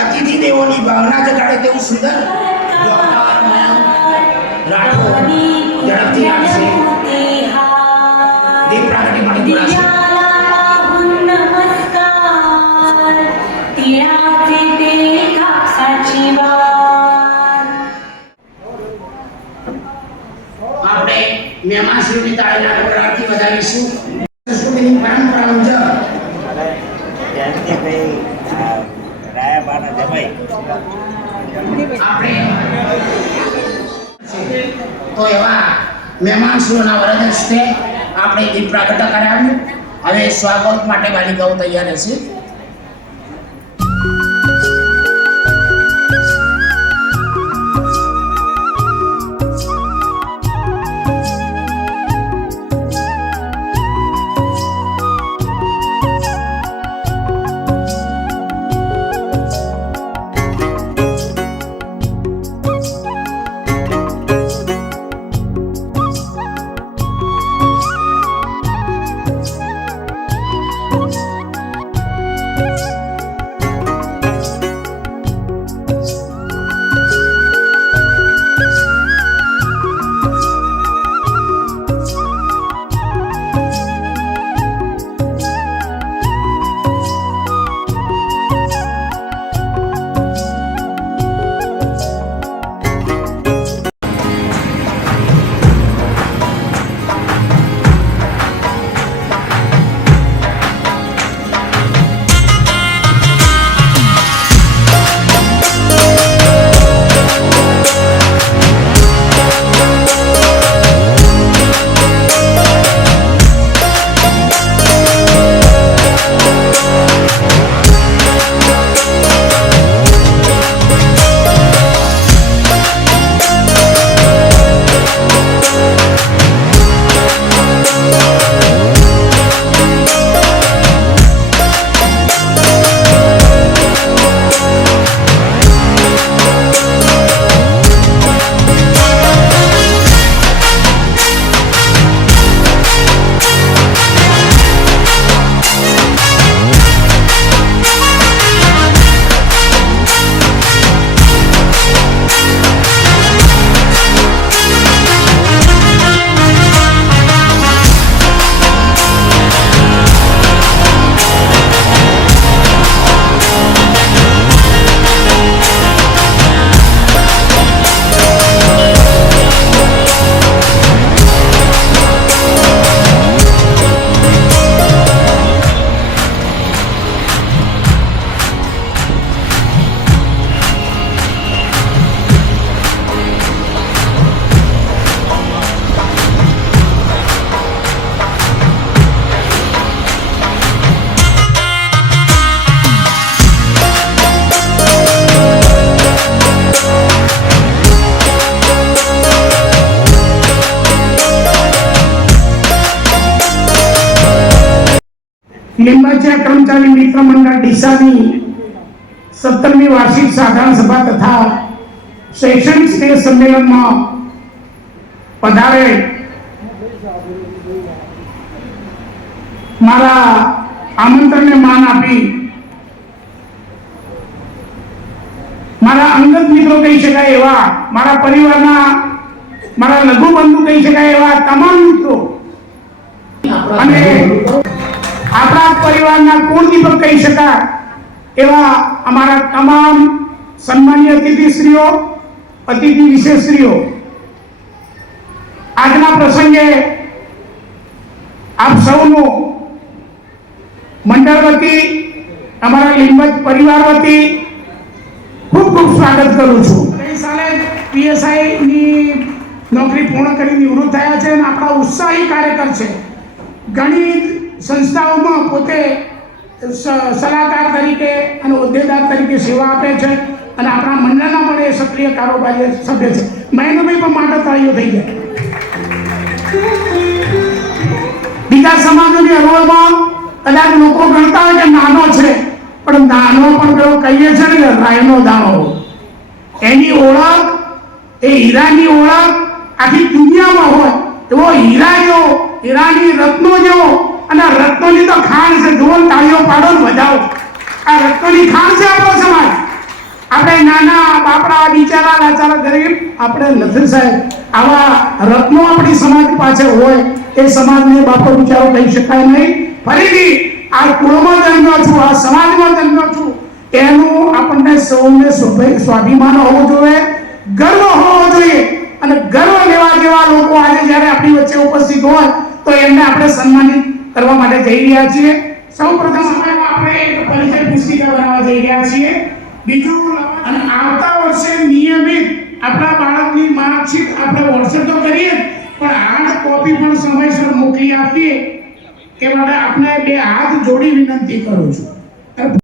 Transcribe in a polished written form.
અતિથિ દેવોની ભાવના જગાડે તેવું સુંદર રાઠોડ ઝડપથી આવશે. દીપ પ્રાગટ્ય માટે બોલાશે. આપણે મહેમાનશ્રીની તાળીના ગોળાથી વધાવીશું. સંસ્કૃતિની પરંપરા મુજબ તો એવા મહેમાનશ્રીઓના વરદ હસ્તે આપણે દીપ પ્રાગટ્ય કરાવ્યું. હવે સ્વાગત માટે બાલિકાઓ તૈયાર હશે. लिंबाच्या कर्मचारी मित्र मंडळ ડીસાની 17મી વાર્ષિક સાધારણ સભા તથા શૈક્ષણિક સ્નેહ સંમેલનમાં પધારે મારા આમંત્રણને માન આપી મારા અંગત મિત્રો કહી શકાય એવા મારા પરિવારના મારા લઘુ બંધુ કહી શકાય એવા તમામ મિત્રો અને આપણા પરિવારના કુળદીપક કહી શકાય એવા અમારા તમામ સન્માનીય અતિથિશ્રીઓ અતિથિ વિશેષશ્રીઓ આજના પ્રસંગે આપ સૌનું મંડળ વતી અમારા લીંબજ પરિવાર વતી ખૂબ ખૂબ સ્વાગત કરું છું. ગઈ સાલે પીએસઆઈ ની નોકરી પૂર્ણ કરી નિવૃત્ત થયા છે અને આપણા ઉત્સાહી કાર્યકર છે. ઘણી સંસ્થાઓમાં પોતે સલાહકાર તરીકે અને હોદ્દેદાર તરીકે સેવા આપે છે અને આપણા મંડળના પણ એ સક્રિય કારોબારી સભ્ય છે. મહેન્દ્રભાઈ પણ માટે તાળીઓ થઈ જાય. બીજા સમાજોની હરોળમાં કદાચ લોકો ગણતા હોય કે નાનો છે, પણ નાનો પણ પેલો કહીએ છે ને રાયનો દાણો, એની ઓળખ એ હીરાની ઓળખ આખી દુનિયામાં હોય એવો હીરા જેવો, હીરાની રત્નો જેવો, અને રત્નોની તો ખાણ છે. જુઓ, તાળીઓ પાડો ને બજાવો. આ રત્નોની ખાણ છે આપણો સમાજ. આપણે નાના બાપડા બિચારા લાચારા ગરીબ આપણે નથી સાહેબ આવા રત્નો આપણી સમાજ પાસે હોય એ સમાજને બાપો બિચારો કહી શકાય નહીં. ફરીથી આ કુળમાં જન્મ્યો છું, આ સમાજમાં જન્મ્યો છું, એનું આપણને સૌને સ્વાભિમાન હોવો જોઈએ, ગર્વ હોવો જોઈએ. અને ગર્વ લેવા જેવા લોકો આજે જ્યારે આપણી વચ્ચે ઉપસ્થિત હોય તો એમને આપણે સન્માનિત કરવા માટે જઈ રહ્યા છીએ. સૌપ્રથમ આપણે એક પરિચય પુસ્તિકા બનાવવા જઈ રહ્યા છીએ. બીજું, અને આવતા વર્ષે નિયમિત આપણા બાળકની માર્કશીટ આપણે વોટ્સએપ તો કરીએ પણ હાર્ડ કોપી પણ સમયસર મોકલી આપીએ એ માટે આપણે બે હાથ જોડી વિનંતી કરું છું.